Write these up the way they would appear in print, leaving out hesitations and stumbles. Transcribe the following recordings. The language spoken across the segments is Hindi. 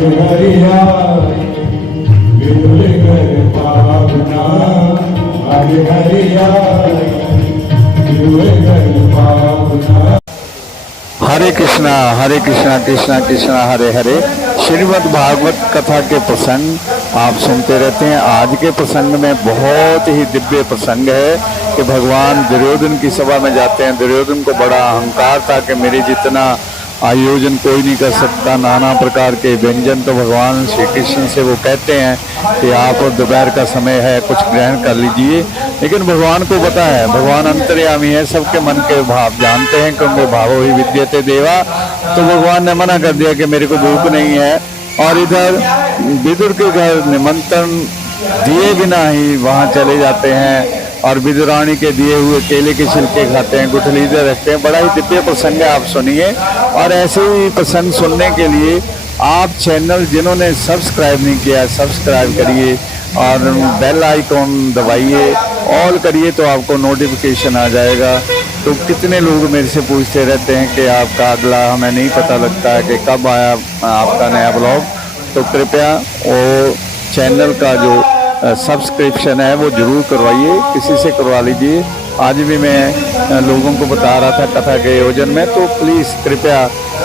हरिया विपुल कर पावना आज हरिया विपुल कर पावना। हरे कृष्णा कृष्णा कृष्णा हरे हरे। श्रीमद् भागवत कथा के प्रसंग आप सुनते रहते हैं। आज के प्रसंग में बहुत ही दिव्य प्रसंग है कि भगवान दुर्योधन की सभा में जाते हैं। दुर्योधन को बड़ा अहंकार था कि मेरे जितना आयोजन कोई नहीं कर सकता। नाना प्रकार के व्यंजन तो भगवान श्री कृष्ण से वो कहते हैं कि आप दोपहर का समय है, कुछ ग्रहण कर लीजिए। लेकिन भगवान को पता है, भगवान अंतर्यामी है, सबके मन के भाव जानते हैं क्योंकि भावो ही विद्यते देवा। तो भगवान ने मना कर दिया कि मेरे को भूख नहीं है। और इधर विदुर के घर निमंत्रण दिए बिना ही वहाँ चले जाते हैं और विदुरानी के दिए हुए केले के छिलके खाते हैं, गुठली इधर रखते हैं। बड़ा ही दिव्य प्रसंग है, आप सुनिए। और ऐसे ही प्रसंग सुनने के लिए आप चैनल जिन्होंने सब्सक्राइब नहीं किया सब्सक्राइब करिए और बेल आइकॉन दबाइए, ऑल करिए तो आपको नोटिफिकेशन आ जाएगा। तो कितने लोग मेरे से पूछते रहते हैं कि आपका अगला हमें नहीं पता लगता है कि कब आया आपका नया ब्लॉग। तो कृपया वो चैनल का जो सब्सक्रिप्शन है वो जरूर करवाइए, किसी से करवा लीजिए। आज भी मैं लोगों को बता रहा था कथा के आयोजन में, तो प्लीज़ कृपया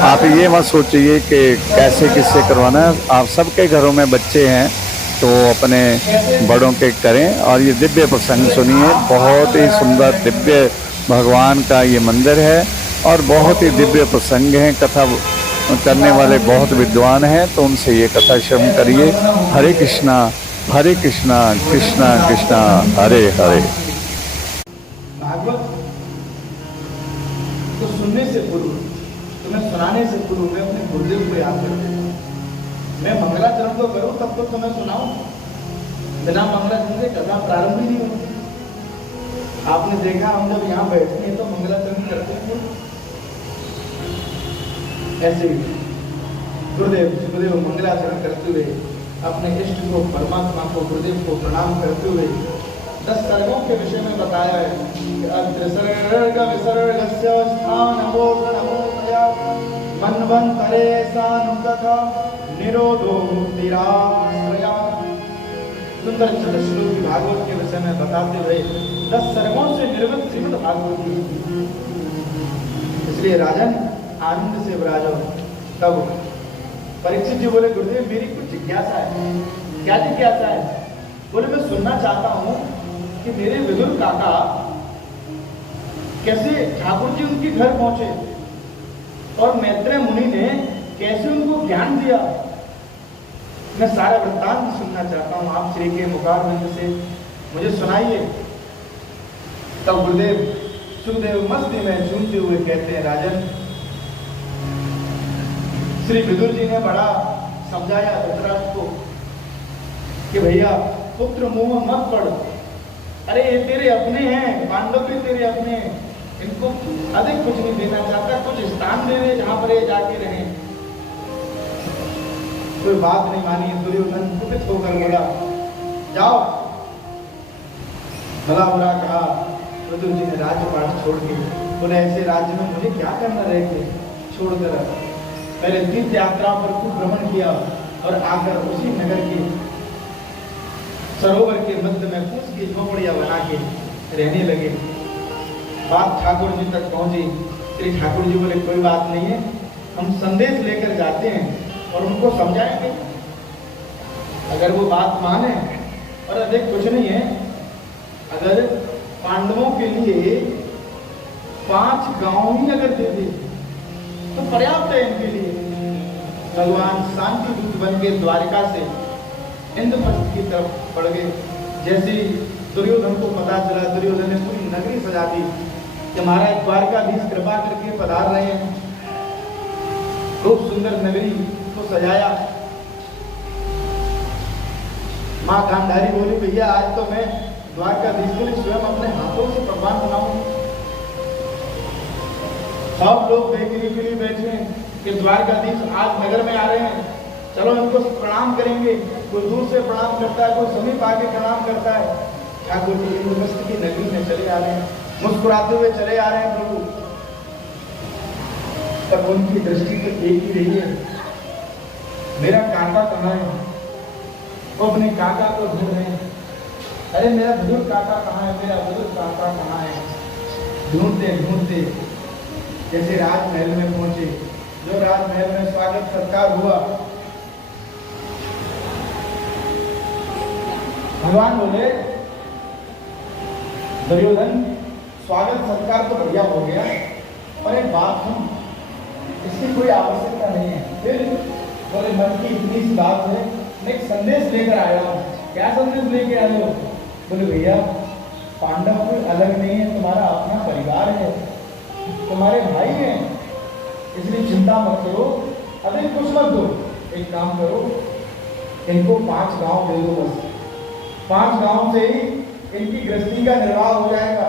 आप ये मत सोचिए कि कैसे किससे करवाना है। आप सबके घरों में बच्चे हैं तो अपने बड़ों के करें और ये दिव्य प्रसंग सुनिए। बहुत ही सुंदर दिव्य भगवान का ये मंदिर है और बहुत ही दिव्य प्रसंग हैं। कथा करने वाले बहुत विद्वान हैं, तो उनसे ये कथा श्रवण करिए। हरे कृष्णा कृष्णा कृष्णा हरे हरे। भागवत तो सुनने से पूर्व, तुम्हें सुनाने से पूर्व मैं अपने गुरुदेव को याद करते हूँ। मैं मंगलाचरण तो करूँ तब तो तुम्हें सुनाऊं। बिना मंगलाचरण के कथा प्रारंभ ही नहीं होती। आपने देखा हम जब यहाँ बैठते हैं तो मंगलाचरण करते हैं ऐसे ही गुरुदेव मंगलाचरण करते हुए अपने इष्ट को, परमात्मा को, गुरुदेव को प्रणाम करते हुए 10 सर्गों के विषय में बताया है कि अग्रसर्ग विसर्गस्य स्थानमो नमोया मन्वन्तरे सानुकथा निरोधो मुक्तिराश्रया। सुंदर श्लोक भागवत के विषय में बताते हुए 10 सर्गों से निर्मित श्रीमद् भागवत। इसलिए राजन आनंद से विराजो। तब परीक्षित जी बोले, गुरुदेव मेरी कुछ जिज्ञासा है। क्या जिज्ञासा है? बोले मैं सुनना चाहता हूँ कि मेरे विदुर काका कैसे ठाकुर जी उनके घर पहुंचे और मैत्रेय मुनि ने कैसे उनको ज्ञान दिया। मैं सारा वृत्तांत सुनना चाहता हूँ, आप श्री के मुखारविंद से मुझे सुनाइए। तब गुरुदेव सुखदेव मस्ती में झूमते हुए कहते हैं, राजन श्री विदुर जी ने बड़ा समझाया धृतराष्ट्र को कि भैया पुत्र मुंह मत पड़। अरे ये तेरे अपने हैं, पांडव भी तेरे अपने हैं, इनको अधिक कुछ नहीं देना चाहता, कुछ स्थान दे दे जहां पर ये जाके रहे। कोई बात नहीं मानी। दुर्योधन कुपित होकर बोला, जाओ। भला बुरा कहा। विदुर जी ने राज्यपाठ छोड़ के बोले, ऐसे राज्य में मुझे क्या करना रहेगा छोड़कर। पहले तीर्थ यात्राओं पर खूब भ्रमण किया और आकर उसी नगर के सरोवर के मध्य में फूस की झोपड़ियां बना के रहने लगे। बात ठाकुर जी तक पहुंची। श्री ठाकुर जी बोले, कोई बात नहीं है, हम संदेश लेकर जाते हैं और उनको समझाएंगे। अगर वो बात माने, और अधिक कुछ नहीं है, अगर पांडवों के लिए 5 गांव ही अगर दे दे तो पर्याप्त है इनके लिए। भगवान शांति दूत बन के द्वारिका से इंद्रप्रस्थ की तरफ बढ़ गए। जैसे दुर्योधन को पता चला, दुर्योधन ने पूरी नगरी सजा दी कि महाराज द्वारकाधीश कृपा करके पधार रहे हैं। खूब सुंदर नगरी को सजाया। माँ गांधारी बोली, भैया आज तो मैं द्वारकाधीश के लिए स्वयं अपने हाथों से पकवान बनाऊंगी। सब लोग देखने के लिए बैठे हैं कि द्वारकाधीश आज नगर में आ रहे हैं, चलो इनको प्रणाम करेंगे। कोई दूर से प्रणाम करता है, कोई समीप आके प्रणाम करता है। ठाकुर जी इंद्रप्रस्थ की नगरी में चले आ रहे हैं, मुस्कुराते हुए चले आ रहे हैं प्रभु। पर उनकी दृष्टि तो एक ही रही है मेरा काका कहाँ है? वो अपने काका को ढूंढ रहे हैं। अरे मेरा बुजुर्ग काका कहाँ है? मेरा बुजुर्ग काका कहाँ है? ढूंढते ढूंढते जैसे राजमहल में पहुंचे, जो राजमहल में स्वागत सत्कार हुआ, भगवान बोले दुर्योधन स्वागत सत्कार तो बढ़िया हो गया, और एक बात सुन, इसकी कोई आवश्यकता नहीं है। फिर बोले मन की इतनी सी बात है, मैं एक संदेश लेकर आया हूँ। क्या संदेश लेके आए हो? बोले भैया पांडव कोई अलग नहीं है, तुम्हारा अपना परिवार है, तुम्हारे भाई हैं, इसलिए चिंता मत करो, अभी कुछ मत दो, एक काम करो, इनको 5 गांव दे दो बस। 5 गांव से ही इनकी गृहस्थी का निर्वाह हो जाएगा,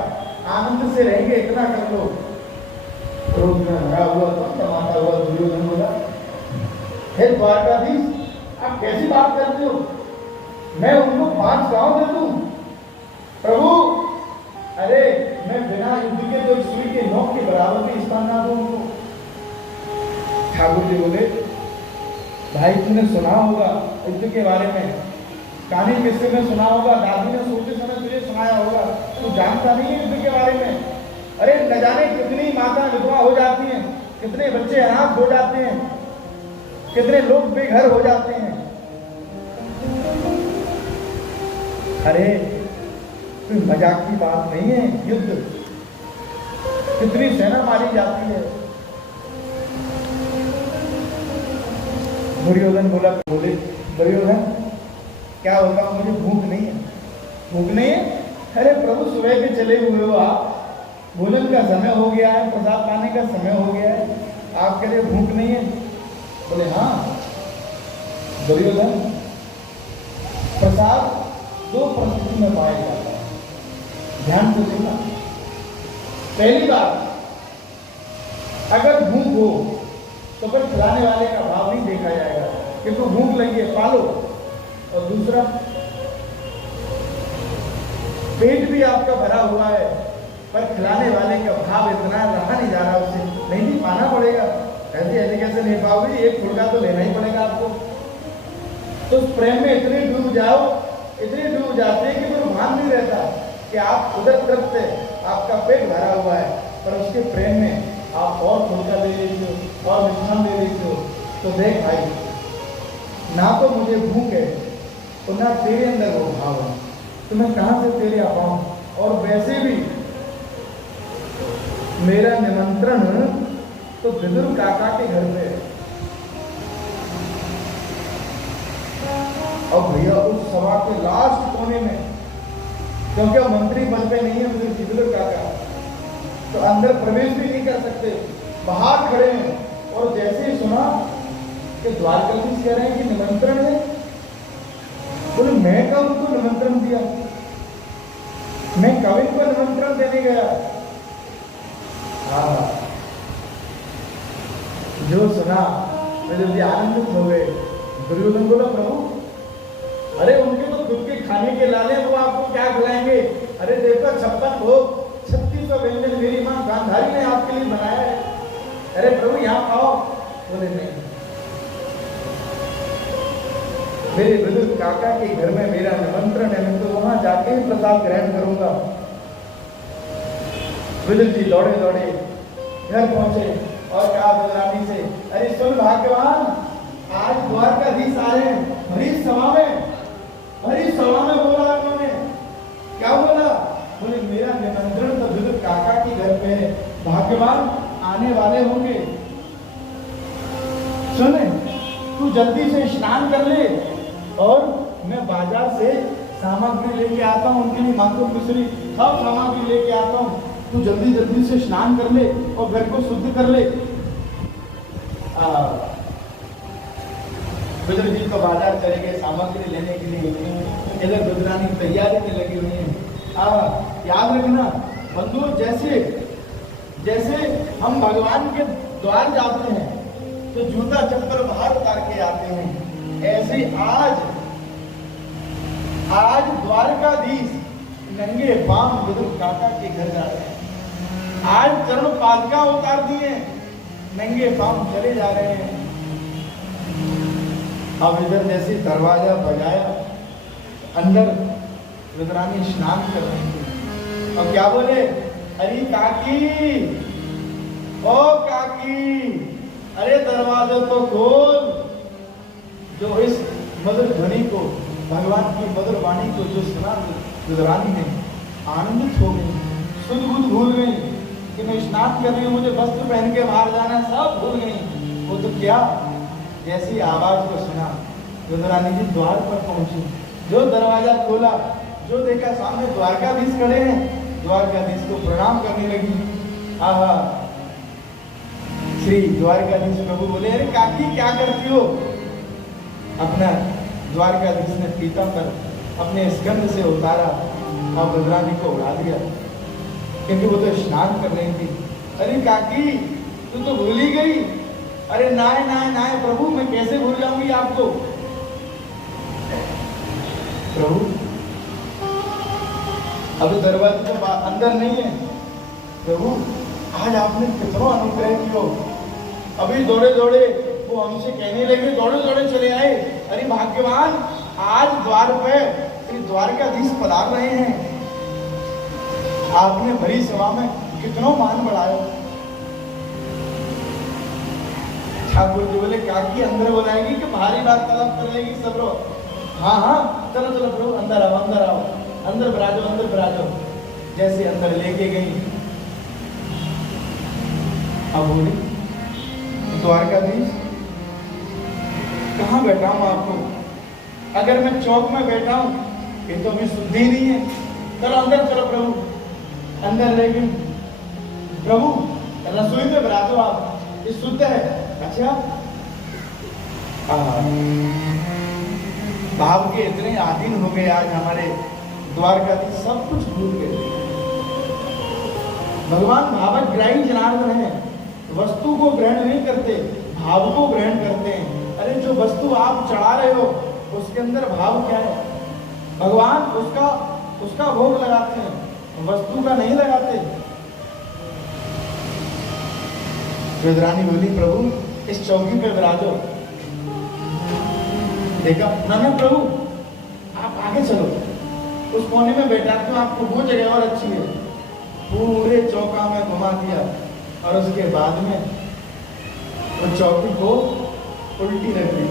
आनंद से रहेंगे, इतना कर लो। क्रोध में भरा हुआ था, टमाटा हुआ दुर्योधन बोला, हे द्वारकाधीश आप कैसी बात करते हो? मैं उनको 5 गांव दे दूं? प्रभु अरे मैं बिना युद्ध के तो सुई के नोक के बराबर भी स्थान ना दूं उनको। ठाकुर जी बोले भाई तुमने सुना होगा युद्ध के बारे में, कहानी किससे में सुना होगा, दादी ने सोते समय तुझे सुनाया होगा, तू जानता नहीं है युद्ध के बारे में? अरे न जाने कितनी माता विधवा हो जाती हैं, कितने बच्चे अनाथ हो जाते हैं, कितने लोग बेघर हो जाते हैं। अरे कोई मजाक की बात नहीं है, युद्ध कितनी सेना मारी जाती है। दुर्योधन बोले दुर्योधन क्या होगा, मुझे भूख नहीं है। भूख नहीं है? अरे प्रभु सुबह के चले हुए हो आप, भोजन का समय हो गया है, प्रसाद पाने का समय हो गया है, आप कह रहे भूख नहीं है? बोले हाँ दुर्योधन प्रसाद 2 परिस्थिति में पाया जाता है, ध्यान से सुनना। पहली बात, अगर भूख हो तो फिर खिलाने वाले का भाव नहीं देखा जाएगा कि तो भूख लगी है पालो। और दूसरा, पेट भी आपका भरा हुआ है पर खिलाने वाले का भाव इतना रहा नहीं जा रहा, उससे नहीं पाना पड़ेगा। ऐसे कैसे नहीं पाओगे, एक फुलका तो लेना ही पड़ेगा आपको। तो उस प्रेम में इतने डूब जाओ, इतने डूब जाते हैं कि फिर भान नहीं रहता कि आप उधर तरफ से आपका पेट भरा हुआ है, पर उसके प्रेम में आप और फुलका ले लेते हो और मिष्ठान ले लेते हो। तो देख भाई, ना तो मुझे भूख है तो ना तेरे अंदर वो भाव है, तो मैं कहाँ से तेरे आ पाऊँ? और वैसे भी मेरा निमंत्रण तो विदुर काका के घर पे है, और भैया उस सभा के लास्ट कोने में, क्योंकि मंत्री पद पे नहीं है विदुर काका, तो अंदर प्रवेश भी नहीं कर सकते, बाहर खड़े हैं। और जैसे ही सुना कि द्वारकाधीश कह रहे हैं कि निमंत्रण है, बोले मैं कब उनको निमंत्रण दिया? मैं कब इनको निमंत्रण देने गया? हाँ, जो सुना मैं जल्दी आनंदित हो गए। दुर्योधन बोला प्रभु अरे उनके तो खुद के खाने के लाले, वो आपको क्या खिलाएंगे? अरे देखो 56 भोग 3600 व्यंजन मेरी मां गांधारी ने आपके लिए बनाया है, अरे प्रभु यहाँ खाओ। बोले नहीं, मेरे विदुर काका के घर में मेरा निमंत्रण है, मैं तो वहां जाके ही प्रसाद ग्रहण करूंगा। विदुर जी दौड़े दौड़े घर पहुंचे और कहा बलरामी से, अरे सुन भाग्यवान, आज द्वारकाधीश आ रहे हैं भरी सभा में। भरी सभा में बोला उन्होंने, क्या बोला? बोले मेरा निमंत्रण तो विदुर काका के घर पे है, भाग्यवान आने वाले होंगे। सुने तू जल्दी से स्नान कर ले और मैं बाजार से सामग्री लेके आता हूँ, उनके लिए मांगो मिश्री सब सामग्री लेके आता हूँ, तू जल्दी जल्दी से स्नान कर ले और घर को शुद्ध कर ले। विदुर जी तो बाजार चले गए सामग्री लेने के लिए, इधर रुद्रानी तैयारी में लगी हुई है। याद रखना बंधु, जैसे जैसे हम भगवान के द्वार जाते हैं तो जूता चप्पल बाहर उतार के आते हैं, ऐसे आज द्वारकाधीश नंगे पांव विदुर काका के घर जा रहे हैं। आज चरण पादुका उतार दिए, नंगे पांव चले जा रहे हैं। अब इधर जैसे दरवाजा बजाया, अंदर रुद्रानी स्नान कर रही थी और क्या बोले, अरे काकी, ओ काकी, अरे दरवाजा तो खोल। जो इस मधुर ध्वनि को, भगवान की मधुर वाणी को जो सुना, रुद्रानी ने आनंदित हो गई, सुध बुध भूल गई कि मैं स्नान कर रही हूँ, मुझे वस्त्र पहन के बाहर जाना, सब भूल गई। वो तो क्या, जैसी आवाज को सुना रुद्रानी जी द्वार पर पहुंची, जो दरवाजा खोला, जो देखा सामने द्वारकाधीश खड़े हैं, द्वारकाधीश को प्रणाम करने लगी। आहा, श्री द्वारकाधीश प्रभु बोले, अरे काकी क्या करती हो। अपना द्वारकाधीश ने पीताम्बर अपने स्कंद से उतारा और रुद्रानी को उड़ा दिया, क्योंकि वो तो स्नान कर रही थी। अरे काकी तू तो भूल ही गई। अरे नाय नाय नाय प्रभु, मैं कैसे भूल जाऊंगी आपको। प्रभु अभी दरवाजे तो अंदर नहीं है। प्रभु आज आपने कितना अनुग्रह किया। अभी दौड़े दौड़े वो हमसे कहने लगे, दौड़े दौड़े चले आए, अरे भाग्यवान, आज द्वार पे द्वारकाधीश पधार रहे हैं, आपने भरी सभा में कितना मान बढ़ाया। ठाकुर जी बोले, काकी अंदर बुलाएगी कि भारी बात तलब कर लेगी सब लोग। हाँ हाँ चलो चलो प्रभु, अंदर आओ, अंदर आओ, अंदर बिराजो, अंदर बिराजो। जैसे अंदर लेके गई, अब बोली, द्वारकाधीश कहाँ बैठा हूँ आपको, अगर मैं चौक में बैठा हूँ ये तो अभी शुद्धि नहीं है। चलो अंदर चलो प्रभु, अंदर ले गई। प्रभु रसोई में बिराजो आप, ये शुद्ध है। अच्छा, भाव के इतने आधीन हो गए आज हमारे द्वारकाधीश, सब कुछ भूल गए। भगवान भावग्राही जनार्दन है, वस्तु को ग्रहण नहीं करते, भाव को ग्रहण करते हैं। अरे जो वस्तु आप चढ़ा रहे हो उसके अंदर भाव क्या है, भगवान उसका भोग लगाते हैं, वस्तु का नहीं लगाते। रुद्रानी बोली, प्रभु इस चौकी पे विराजो। देखा ना प्रभु, आप आगे चलो, उस कोने में बैठा तो आपको वो जगह और अच्छी है। पूरे चौका में घुमा दिया और उसके बाद में वो चौकी को उल्टी रख दी,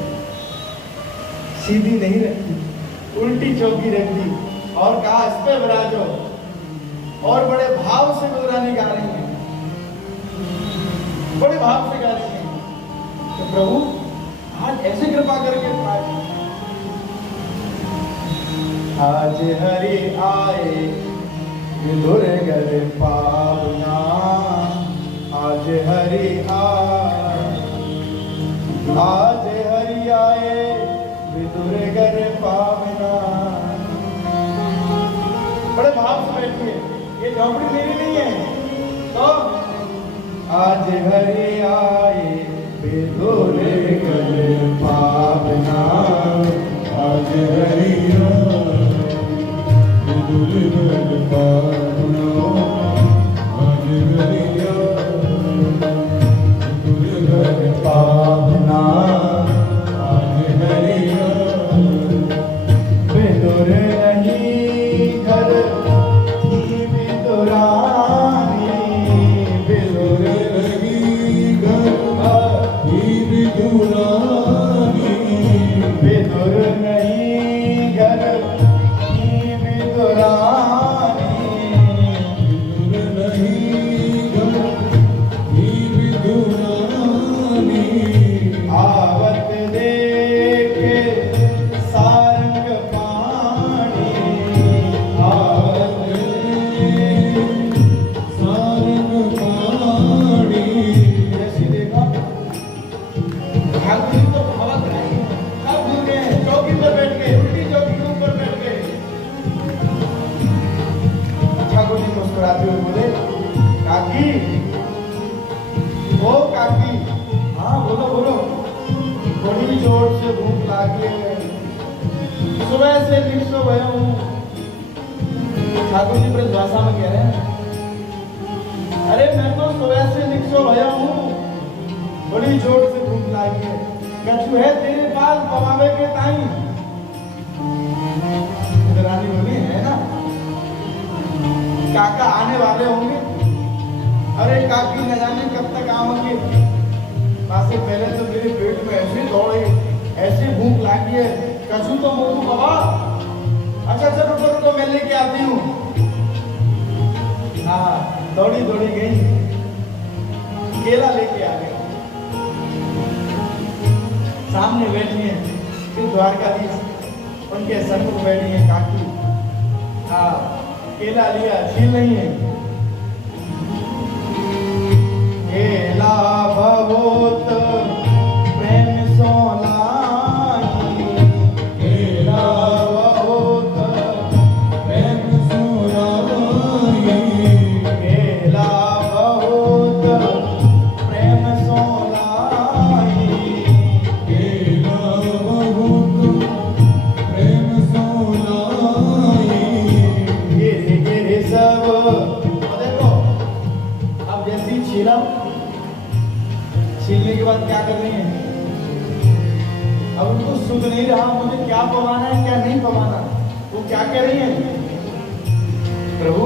सीधी नहीं रखी, उल्टी चौकी रख दी और कहा इस पे विराजो। और बड़े भाव से रुद्रानी गा रही है, बड़े भाव से गा रही है तो प्रभु आज ऐसे कृपा करके पाए। आज हरि आए विदुर घर पावना, आज हरि आए, आज हरि आए विदुर घर पावना। बड़े भाव से बैठी है, ये झोपड़ी मेरी नहीं है। तो आज हरि आए विदुर घर पावना, आज हरि आए विदुर घर पावना, आज हरि आए विदुर घर पावना, आज हरि आए विदुर नहीं घर थी विदुरानी, विदुर रही घर ही विदुरानी, विदुर नहीं घर थी विदुरानी, विदुर नहीं घर ही विदुरानी। आवत देखे सारंग पाणी, आवत सारंग पाणी। जैसी देखा ठाकुर जी तो भावक रहे, अब भूल गए, चौकी पर बैठ गए, उल्टी चौकी के ऊपर बैठ गए। ठाकुर जी मुस्कुराते हुए बोले, काकी, ओ काकी, हाँ बोलो बोलो, बड़ी जोर से भूख लागी है, सुबह से निकसो भया हूँ। ठाकुर जी ब्रजभाषा में कह रहे हैं, अरे मैं तो सुबह से निकसो भया हूँ, बड़ी जोर से भूख लागी है। कछु है तेरे पास पवावे के ताई। रानी बोली है ना, काका आने वाले होंगे। अरे काकी न जाने कब तक आओगे। से पहले तो मेरे पेट में ऐसे दौड़े, ऐसी भूख लगी है, कछु तो मोटू बाबा। अच्छा चलो रुको रुको, मैं लेके आती हूँ। हाँ, दौड़ी दौड़ी गई, केला लेके आ गई। सामने बैठी है फिर द्वारकाधीश, उनके संग में बैठी है काकी। हाँ, केला लिया, छील नहीं है। केला भवोत प्रेम सोलाई, केला भवोत प्रेम सोलाई, केला भवोत प्रेम सोलाई, केला भवोत प्रेम सोलाई। गिरे गिरे सब। और देखो अब जैसी छीला, छीलने के बाद क्या कर रही है, अब उनको सुध नहीं रहा मुझे क्या पवाना है क्या नहीं पवाना। वो क्या कह रही है, प्रभु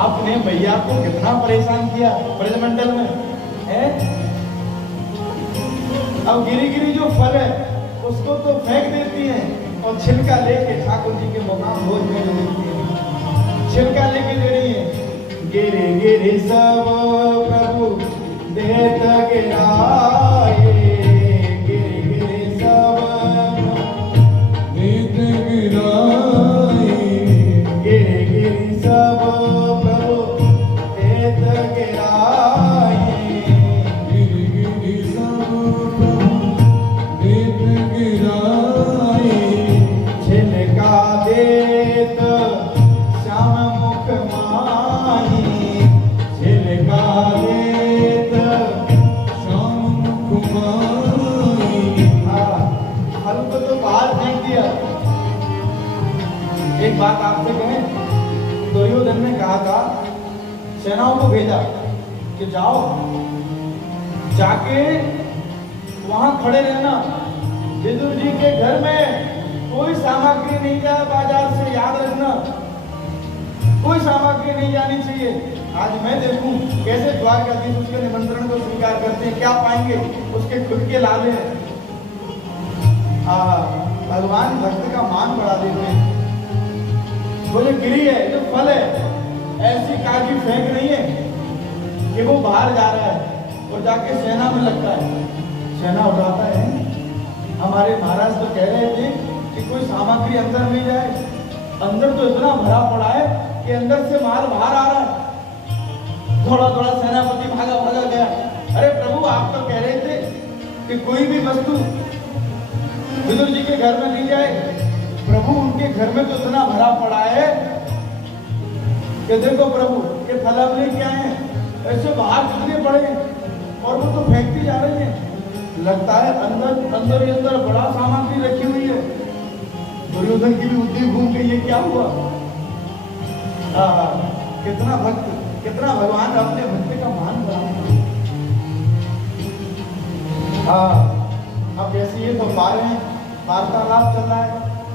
आपने भैया को कितना परेशान किया ब्रजमंडल में है। अब गिरी गिरी जो फल है उसको तो फेंक देती है और छिलका लेके ठाकुर जी के मुकाम भोज में दे देती है, छिलका लेके दे रही है। गिरे गिरे सब प्रभु देत गिराए, गिरे गिरे सब देत गिराए, गिरे गिरे सब प्रभु देत गिराए, गिरि गिरि सब देत गिराए। छिलका देत श्याम मुख माही, छिलका देत। श्याम मुख माही, हाँ, फल को तो बाहर फेंक दिया। एक बात आपसे कहें, दुर्योधन ने कहा था, सेनाओं को भेजा कि जाओ जाके वहां खड़े रहना, विदुर जी के घर में कोई सामग्री नहीं जाए बाजार से, याद रखना कोई सामग्री नहीं जानी चाहिए। आज मैं देखूं कैसे द्वारकाधीश उसके निमंत्रण को स्वीकार करते हैं, क्या पाएंगे उसके खुद के लाले हैं। भगवान भक्त का मान बढ़ा देते हैं। वो जो गिरी है, जो फल है, ऐसी काकी फेंक नहीं है कि वो बाहर जा रहा है और जाके सेना में लगता है, सेना उठाता है। हमारे महाराज तो कह रहे थे कि कोई सामग्री अंदर नहीं जाए, अंदर तो इतना भरा पड़ा है कि अंदर से माल बाहर आ रहा है। थोड़ा थोड़ा सेनापति भागा भागा गया। अरे प्रभु आप तो कह रहे थे कि कोई भी वस्तु विदुर जी के घर में नहीं जाए। प्रभु उनके घर में तो इतना भरा पड़ा है कि देखो प्रभु के फलावली क्या है, ऐसे बाहर कितने पड़े हैं और वो तो फेंकती जा रही है। लगता है अंदर अंदर ही अंदर बड़ा सामग्री रखी हुई है। दुर्योधन की भी बुद्धि घूम गई, ये क्या हुआ। कितना भक्त, कितना भगवान अपने भक्त का मान बढ़ाए। अब जैसे ये तो पा रहे हैं, वार्तालाप चल रहा है,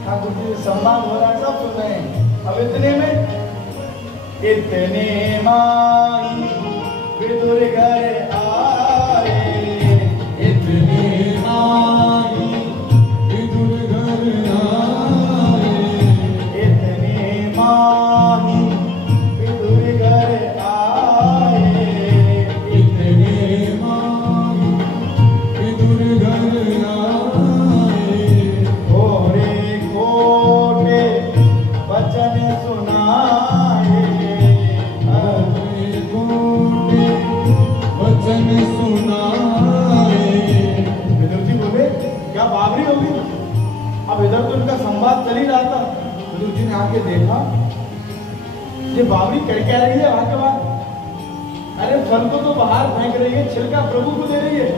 ठाकुर जी से संवाद हो रहा है, सब सुन रहे हैं। अब इतने में इतने माई विदुर घर आए, इतने माई विदुर घर आए, इतने माई विदुर घर आए, इतने माई विदुर घर आए। घोरे घोटे वचन सुनाए, अपने कोटे वचन सुनाए। विदुर जी बोले क्या बाबरी होगी। अब इधर तो उनका संवाद चल ही रहा था। विदुर जी ने आके देखा, ये बाबरी क्या रही है वहां के बाद। अरे फल को तो बाहर फेंक रही है, छिलका प्रभु को दे रही है।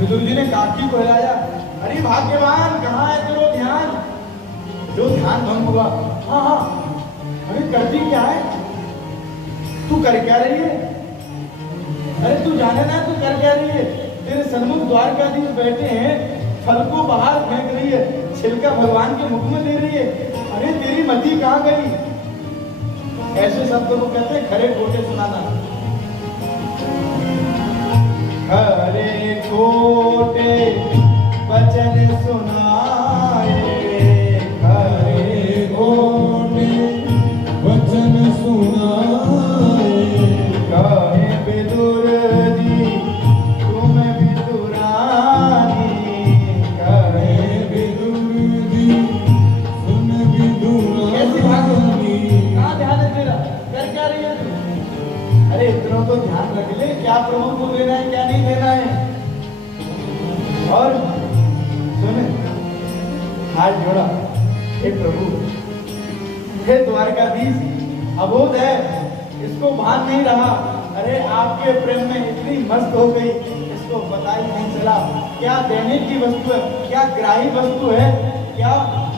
विदुर जी ने काकी को हिलाया, अरे भाग्यवान कहाँ है तेरो ध्यान, जो ध्यान भंग हुआ। हाँ हाँ, अरे करती क्या है, तू कर क्या रही है। अरे तू जाने ना तू कर क्या रही है, तेरे सन्मुख द्वारकाधीश बैठे हैं, फल को बाहर फेंक रही है, छिलका भगवान के मुख में दे रही है। अरे तेरी मति कहाँ गई? ऐसे शब्दों को कहते हैं खरे खोटे सुनाना। खरे खोटे वचन सुनाए, खरे खोटे वचन सुनाए, कहे विदुर जी तुम विदुरानी, कहे विदुर जी सुन विदुरानी। कहाँ ध्यान है तेरा? कर क्या रही है तू? अरे इतना तो ध्यान रख ले, क्या प्रभु को देना है क्या नहीं देना है। और सुन, हाथ जोड़ा, हे प्रभु, हे द्वारकाधीश, अबोध है, इसको भान नहीं रहा। अरे आपके प्रेम में इतनी मस्त हो गई, इसको पता ही नहीं चला क्या देने की वस्तु है, क्या ग्राही वस्तु है, क्या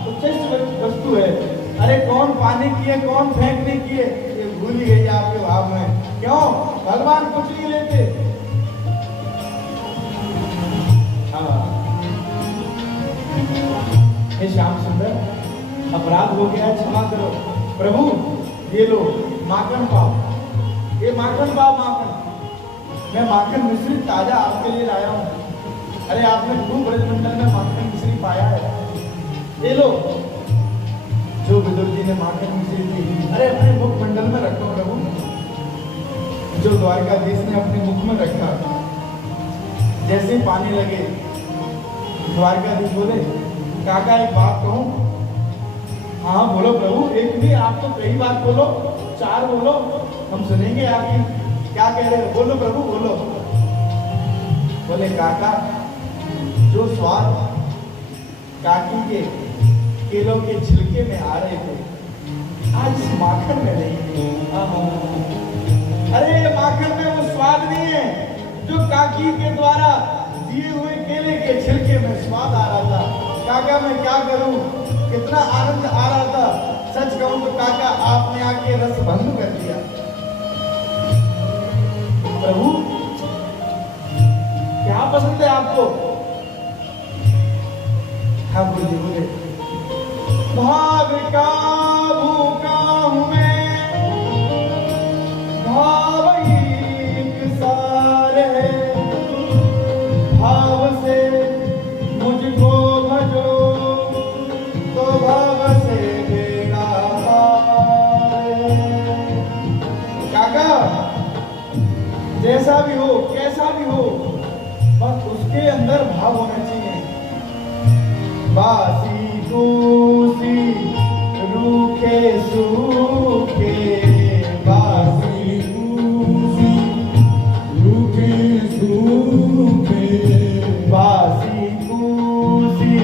उच्चिष्ट वस्तु है। अरे कौन पाने की है, कौन फेंकने की है, ये भूल ही गई आपके भाव में। क्यों? भगवान कुछ नहीं लेते। हाँ, हे श्याम सुंदर, अपराध हो गया, क्षमा करो। प्रभु ये लो माखन पाओ, ये माखन पाओ, माखन। मैं माखन मिश्री ताजा आपके लिए लाया हूँ। अरे आपने खूब ब्रजमंडल में माखन मिश्री पाया है, ये लो। जो विदुर जी ने माखन मिश्री दी, अरे अपने मुख मंडल में रखो प्रभु। जो द्वारकाधीश ने अपने मुख में रखा, जैसे पानी लगे, द्वारकाधीश बोले, काका एक बात कहूं? हाँ बोलो प्रभु, एक भी, आप तो कई बात बोलो, 4 बोलो, हम सुनेंगे आपकी क्या कह रहे हो। बोलो प्रभु बोलो। बोले काका, जो स्वाद काकी के केलों के छिलके में आ रहे थे, आज इस माखन में नहीं है। अरे ये माखन में वो स्वाद नहीं है जो काकी के द्वारा दिए हुए केले के छिलके में स्वाद आ रहा था। काका मैं क्या करूं, कितना आनंद आ रहा था। सच कहूं तो काका आपने आके रस भंग कर दिया। प्रभु क्या पसंद है आपको? हाँ बोलिए बोले। भाव का भूखा हूं मैं, भाव एक सारे, भाव से मुझको भजो तो भाव से बेड़ा पार। काका जैसा भी हो, कैसा भी हो, बस उसके अंदर भाव होना चाहिए। बासी दूसी रूखे सूखे, बासी दूसी रूखे सूखे, बासी दूसी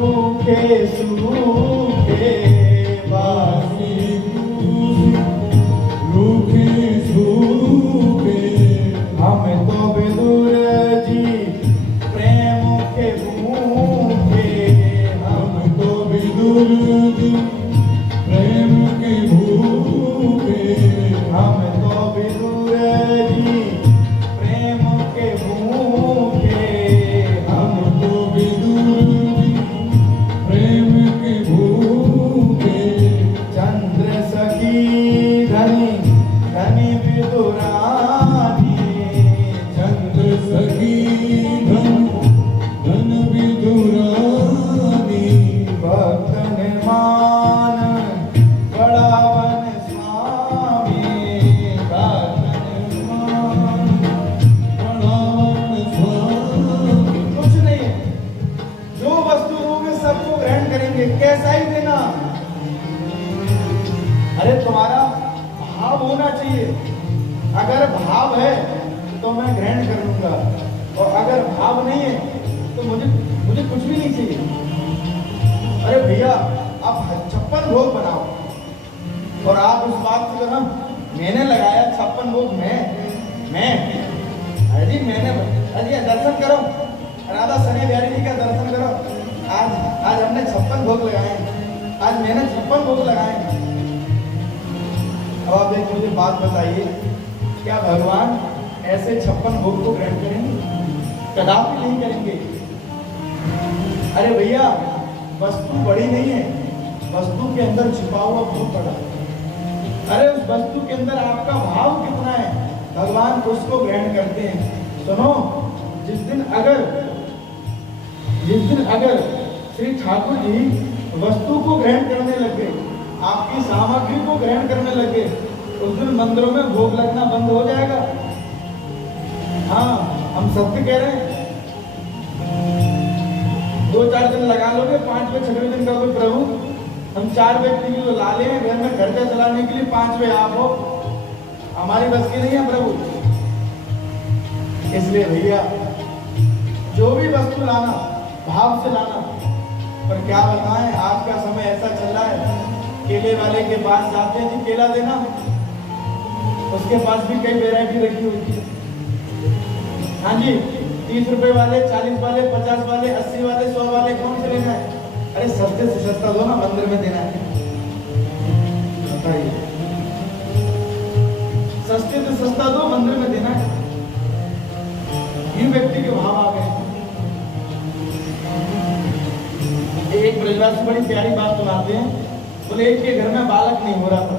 रूखे सूखे, बासी दूसी रूखे सूखे। हम तो विदुर जी प्रेम के भूखे, हम तो विदुर जी प्रेम के भूखे, हम तो विदुर जी प्रेम के भूखे। हम तो विदुर जी प्रेम के भूखे। चंद्र सखी धनी धनी विदुरानी, चंद्र सखी धन धन विदुरानी। भक्त निर्माण बड़ावन स्वामी, भक्त निर्माण बड़ावन स्वामी। कुछ नहीं है, जो वस्तु दोगे सबको ग्रहण करेंगे, कैसा ही देना। अरे तुम्हारा भाव होना चाहिए। अगर भाव है तो मैं ग्रहण कर लूंगा, और अगर भाव नहीं है तो मुझे कुछ भी नहीं चाहिए। अरे भैया आप 56 भोग बनाओ, और आप उस बात से ना, मैंने लगाया 56 भोग, मैं अरे जी मैंने, अरे दर्शन करो, राधा सने बिहारी जी का दर्शन करो। आज हमने 56 भोग लगाए, आज मैंने 56 भोग लगाए। अब आप एक मुझे बात बताइए, क्या भगवान ऐसे 56 भोग को ग्रहण करेंगे? कदापि नहीं करेंगे। अरे भैया, वस्तु बड़ी नहीं है, वस्तु के अंदर छुपा हुआ भूत बड़ा है। अरे उस वस्तु के अंदर आपका भाव कितना है, भगवान उसको ग्रहण करते हैं। सुनो, जिस दिन अगर श्री ठाकुर जी वस्तु को ग्रहण करने लगे, आपकी सामग्री को ग्रहण करने लगे, उस दिन मंदिरों में भोग लगना बंद हो जाएगा। हाँ, हम सत्य कह रहे हैं। 2-4 दिन लगा लोगे, 5वें 6वें दिन कहोगे प्रभु हम 4 व्यक्ति की ला ले घर में खर्चा चलाने के लिए, 5वें आप हो, हमारी बस की नहीं है प्रभु। इसलिए भैया, जो भी वस्तु लाना भाव से लाना। पर क्या बताएं, आज का समय ऐसा चल रहा है, केले वाले के पास जाते हैं जी केला देना, उसके पास भी कई वैरायटी रखी होती है। हाँ जी, 30 रुपए वाले, 40 वाले, 50 वाले, 80 वाले, 100 वाले, कौन से लेना है? अरे सस्ते से सस्ता दो ना, मंदिर में देना है। बताइए, सस्ते से सस्ता दो, मंदिर में देना है। ये व्यक्ति के भाव आ गए। एक ब्रजवासी बड़ी प्यारी बात सुनाते हैं, बोले एक के घर में बालक नहीं हो रहा था,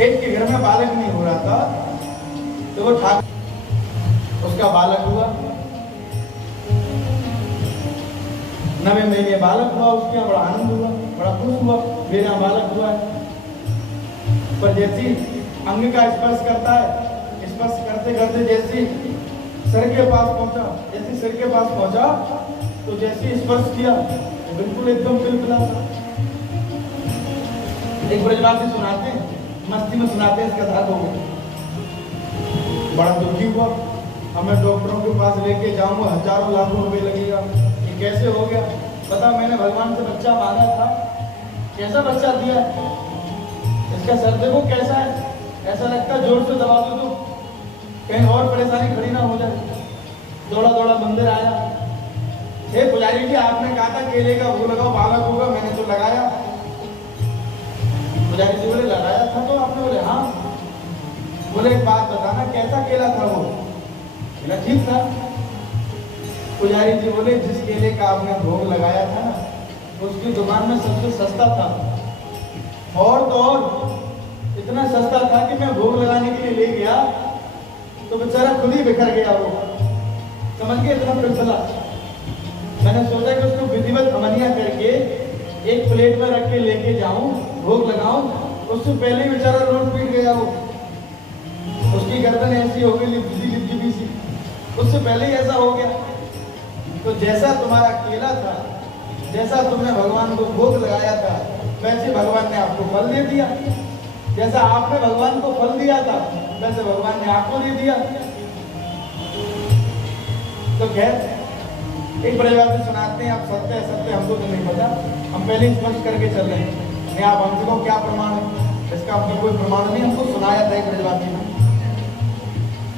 एक के घर में बालक नहीं हो रहा था, तो वो ठाकुर उसका बालक हुआ। 9वें महीने बालक हुआ, उसके यहाँ बड़ा आनंद हुआ, बड़ा खुश हुआ, मेरे यहाँ बालक हुआ है। पर जैसी अंग का स्पर्श करता है, स्पर्श करते करते जैसे सिर के पास पहुंचा, तो जैसे स्पर्श किया बिल्कुल एकदम बिलबिला। एक ब्रजवासी सुनाते हैं, मस्ती में सुनाते हैं इस कथा को। बड़ा दुखी हुआ, अब मैं डॉक्टरों के पास लेके जाऊंगा, हजारों लाखों रुपए लगेगा, ये कैसे हो गया? पता, मैंने भगवान से बच्चा मांगा था, कैसा बच्चा दिया, इसका सर देखो कैसा है, ऐसा लगता है जोर से दबा दो तो कहीं और परेशानी खड़ी ना हो जाए। दौड़ा दौड़ा मंदिर आया, हे पुजारी जी, आपने कहा था केले का भोग लगाओ, बालक होगा, मैंने तो लगाया। पुजारी जी बोले लगाया था तो आपने? बोले हाँ। बोले एक बात बताना, कैसा केला था वो? केला ठीक था। पुजारी जी बोले जिस केले का आपने भोग लगाया था ना, उसकी दुकान में सबसे सस्ता था, और तो और इतना सस्ता था कि मैं भोग लगाने के लिए ले गया तो बेचारा खुद ही बिखर गया। वो समझ के इतना फिसला। मैंने सोचा कि उसको विधिवत अमनिया करके एक प्लेट में रख के लेके जाऊं, भोग लगाऊं, उससे पहले ही बेचारा रोड पीट गया। वो उसकी गर्दन ऐसी हो गई, लिपटी सी, उससे पहले ही ऐसा हो गया। तो जैसा तुम्हारा केला था, जैसा तुमने भगवान को भोग लगाया था, वैसे भगवान ने आपको फल दे दिया। जैसा आपने भगवान को फल दिया था, वैसे भगवान ने आपको दे दिया। तो खैर, एक ब्रजवासी सुनाते हैं, आप सत्य है सत्य हमको तो नहीं पता, हम पहले ही स्पष्ट करके चल रहे हैं। नहीं, आप हमसे को क्या प्रमाण है? इसका हमको कोई प्रमाण नहीं, हमको सुनाया था एक ब्रजवासी ने।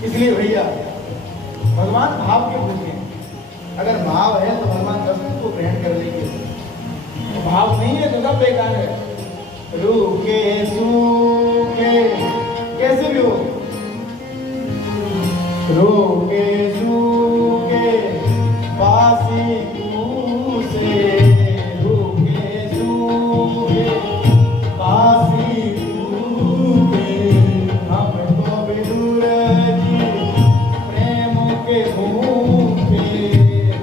इसलिए भैया, भगवान भाव के भूखे हैं। अगर भाव है तो भगवान वस्तु को ग्रहण कर लेंगे, तो भाव नहीं है तो सब बेकार है। रूखे सूखे कैसे भी हो, रूखे सूखे बासी से, रूखे सूखे बासी सूखे, हम तो विदुर जी प्रेम के भूखे,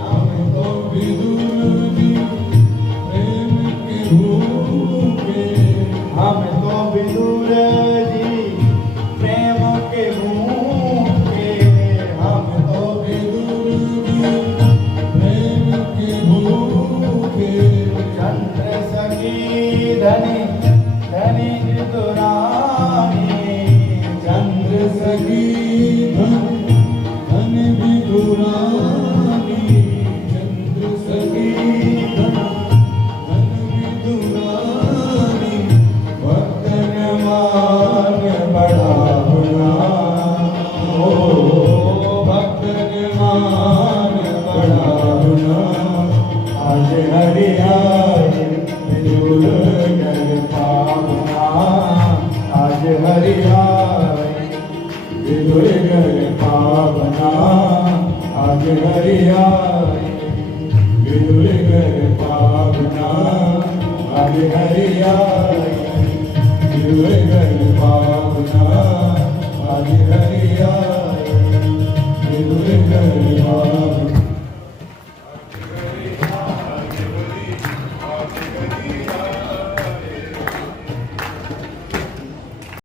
हम तो विदुर जी प्रेम के भूखे, हम तो विदुर जी प्रेम के भूखे, हम तो विदुर जी प्रेम के भूखे। चंद्र सखी धनी धनी विदुरानी, चंद्र सखी धनी धनी विदुरानी, चंद्र सखी धनी धनी विदुरानी, भक्तन मान बढ़ावना, ओ भक्तन मान बढ़ावना, आज हरियाय विदुर जग पावना, आज हरियाय विदुर जग पावना। हरियाई विदुर घर पावना आज हरियाई विदुर घर पावना आज हरियाई